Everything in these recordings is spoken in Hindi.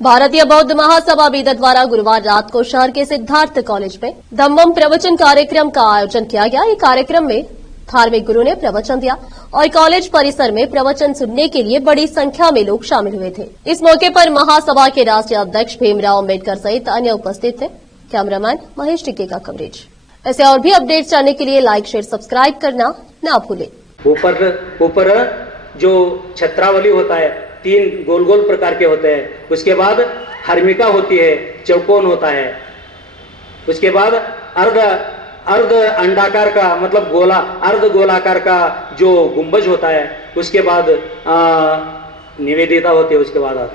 भारतीय बौद्ध महासभा बीदर द्वारा गुरुवार रात को शहर के सिद्धार्थ कॉलेज में धम्मम प्रवचन कार्यक्रम का आयोजन किया गया। इस कार्यक्रम में धार्मिक गुरु ने प्रवचन दिया और कॉलेज परिसर में प्रवचन सुनने के लिए बड़ी संख्या में लोग शामिल हुए थे। इस मौके पर महासभा के राष्ट्रीय अध्यक्ष भीमराव अम्बेडकर सहित अन्य उपस्थित थे। कैमरामैन महेश टिक्के का कवरेज। ऐसे और भी अपडेट्स जानने के लिए लाइक, शेयर, सब्सक्राइब करना ना भूलें। ऊपर जो छत्रावली होता है, 3 गोल गोल प्रकार के होते हैं। उसके बाद हर्मिका होती है, चौकोन होता है। उसके बाद अर्ध अंडाकार का मतलब अर्ध गोलाकार का जो गुंबज होता है। उसके बाद निवेदिता होती है। उसके बाद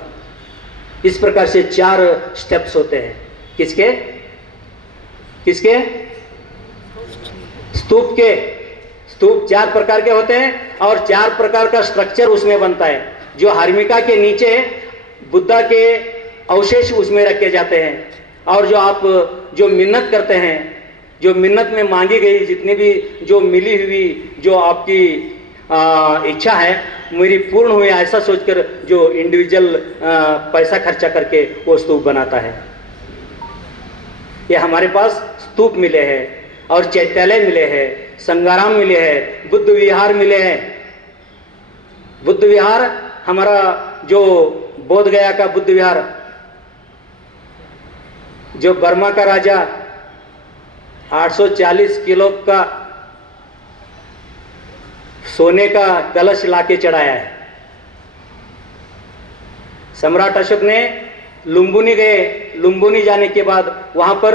इस प्रकार से 4 स्टेप्स होते हैं। किसके स्तूप के। स्तूप 4 प्रकार के होते हैं और 4 प्रकार का स्ट्रक्चर उसमें बनता है। जो हर्मिका के नीचे बुद्धा के अवशेष उसमें रखे जाते हैं। और जो मिन्नत करते हैं, जो मिन्नत में मांगी गई जितनी भी जो मिली हुई जो आपकी इच्छा है मेरी पूर्ण हुई, ऐसा सोचकर जो इंडिविजुअल पैसा खर्चा करके वो स्तूप बनाता है। ये हमारे पास स्तूप मिले हैं और चैत्यालय मिले हैं, संगाराम मिले हैं, बुद्ध विहार मिले हैं। बुद्ध विहार हमारा जो बोध गया का बुद्ध विहार, जो बर्मा का राजा 840 किलो का सोने का कलश लाके चढ़ाया है। सम्राट अशोक ने लुम्बिनी गए। लुम्बिनी जाने के बाद वहां पर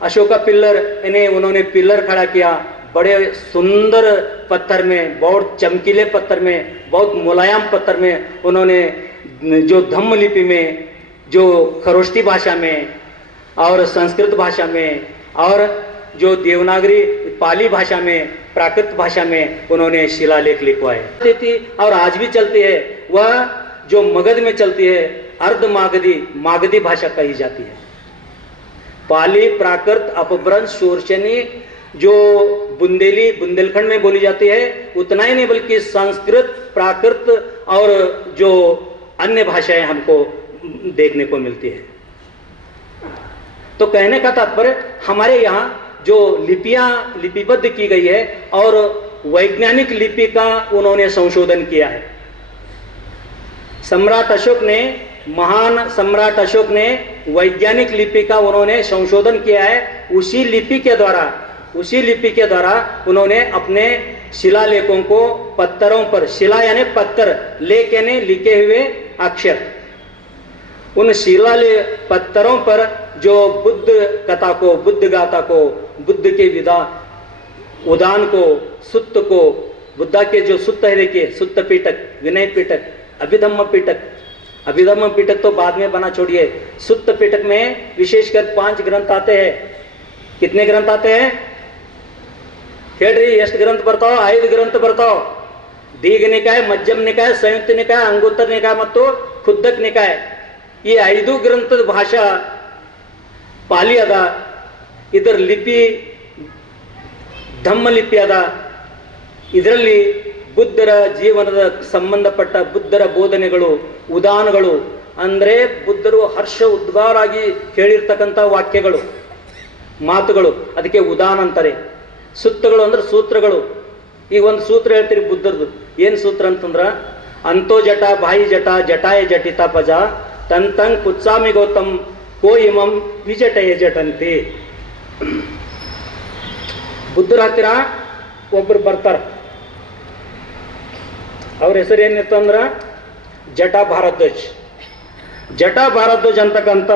अशोका पिल्लर उन्होंने पिल्लर खड़ा किया। बड़े सुंदर पत्थर में, बहुत चमकीले पत्थर में, बहुत मुलायम पत्थर में उन्होंने जो धम्म लिपि में, जो खरोष्टी भाषा में और संस्कृत भाषा में और जो देवनागरी पाली भाषा में, प्राकृत भाषा में उन्होंने शिलालेख लिखवाए थी और आज भी चलती है। वह जो मगध में चलती है, अर्ध मागधी भाषा कही जाती है। पाली, प्राकृत, अपभ्रंश, शोरशनी जो बुंदेलखंड में बोली जाती है, उतना ही नहीं बल्कि संस्कृत, प्राकृत और जो अन्य भाषाएं हमको देखने को मिलती है। तो कहने का तात्पर्य हमारे यहाँ जो लिपिबद्ध की गई है और वैज्ञानिक लिपि का उन्होंने संशोधन किया है। महान सम्राट अशोक ने वैज्ञानिक लिपि का उन्होंने संशोधन किया है। उसी लिपि के द्वारा उन्होंने अपने शिलालेखों को पत्थरों पर, शिला यानी पत्थर, लेख यानी लिखे हुए अक्षर, उन शिलालेख पत्थरों पर जो बुद्ध कथा को, बुद्ध गाथा को, बुद्ध के उदान को, सुत्त को, बुद्धा के जो सुत्त है, देखिए सुत्त पिटक, विनय पिटक, अभिधम्म पिटक तो बाद में बना, छोड़िए। सुत्त पिटक में विशेषकर 5 ग्रंथ आते हैं। कितने ग्रंथ आते हैं? ಹೇಳ್ರಿ ಎಷ್ಟು ಗ್ರಂಥ ಬರ್ತಾವ? 5 ಗ್ರಂಥ ಬರ್ತಾವ। ದೀಘ ನಿಕಾಯ, ಮಧ್ಯಮ ನಿಕಾಯ, ಸಂಯುಕ್ತ ನಿಕಾಯ, ಅಂಗುತ್ತರ ನಿಕಾಯ ಮತ್ತು ಖುದ್ದಕ ನಿಕಾಯ। ಈ 5 ಗ್ರಂಥದ ಭಾಷಾ ಪಾಲಿ ಅದ। ಇದರ ಲಿಪಿ ಧಮ್ಮ ಲಿಪಿ ಅದ। ಇದರಲ್ಲಿ ಬುದ್ಧರ ಜೀವನದ ಸಂಬಂಧಪಟ್ಟ ಬುದ್ಧರ ಬೋಧನೆಗಳು, ಉದಾನಗಳು, ಅಂದ್ರೆ ಬುದ್ಧರು ಹರ್ಷ ಉದ್ಗಾರಾಗಿ ಹೇಳಿರ್ತಕ್ಕಂಥ ವಾಕ್ಯಗಳು, ಮಾತುಗಳು, ಅದಕ್ಕೆ ಉದಾನ ಅಂತಾರೆ। ಸುತ್ತಗಳು ಅಂದ್ರೆ ಸೂತ್ರಗಳು। ಈಗ ಒಂದು ಸೂತ್ರ ಹೇಳ್ತೀರಿ ಬುದ್ಧರದು, ಏನು ಸೂತ್ರ ಅಂತಂದ್ರ ಅಂತೋ ಜಟ ಬಾಯಿ ಜಟ ಜಟಾಯ ಜಟಿತ ಪಜ ತಂತಂಗ್ ಕುತ್ಸಾಮಿ ಗೌತಮ್ ಕೋ ಇಮಂ ವಿಜಟಯ ಜಟಂತಿ। ಬುದ್ಧರ ಹತ್ತಿರ ಒಬ್ಬರು ಬರ್ತಾರ, ಅವ್ರ ಹೆಸರು ಏನಿತ್ತು ಅಂದ್ರ ಜಟಾ ಭಾರದ್ವಾಜ್ ಅಂತಕ್ಕಂಥ